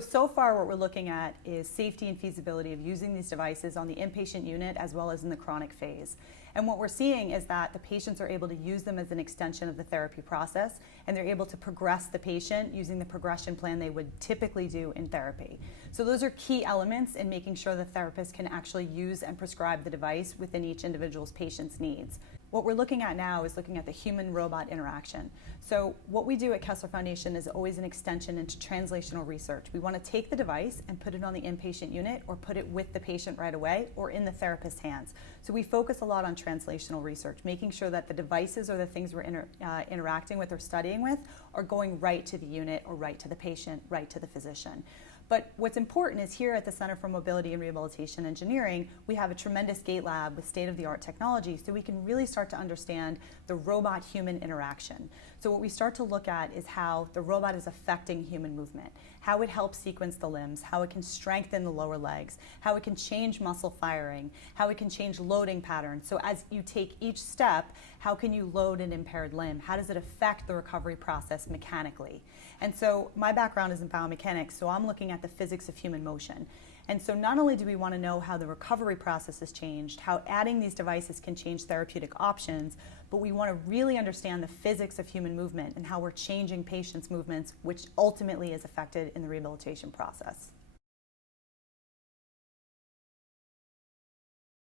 So far what we're looking at is safety and feasibility of using these devices on the inpatient unit as well as in the chronic phase. And what we're seeing is that the patients are able to use them as an extension of the therapy process, and they're able to progress the patient using the progression plan they would typically do in therapy. So those are key elements in making sure the therapist can actually use and prescribe the device within each individual's patient's needs. What we're looking at now is looking at the human-robot interaction. So what we do at Kessler Foundation is always an extension into translational research. We want to take the device and put it on the inpatient unit or put it with the patient right away or in the therapist's hands. So we focus a lot on translational research, making sure that the devices or the things we're interacting with or studying with are going right to the unit or right to the patient, right to the physician. But what's important is here at the Center for Mobility and Rehabilitation Engineering, we have a tremendous gate lab with state-of-the-art technology so we can really start to understand the robot-human interaction. So what we start to look at is how the robot is affecting human movement, how it helps sequence the limbs, how it can strengthen the lower legs, how it can change muscle firing, how it can change loading patterns. So as you take each step, how can you load an impaired limb? How does it affect the recovery process mechanically? And so my background is in biomechanics, so I'm looking at the physics of human motion. And so not only do we want to know how the recovery process has changed, how adding these devices can change therapeutic options, but we want to really understand the physics of human movement and how we're changing patients' movements, which ultimately is affected in the rehabilitation process.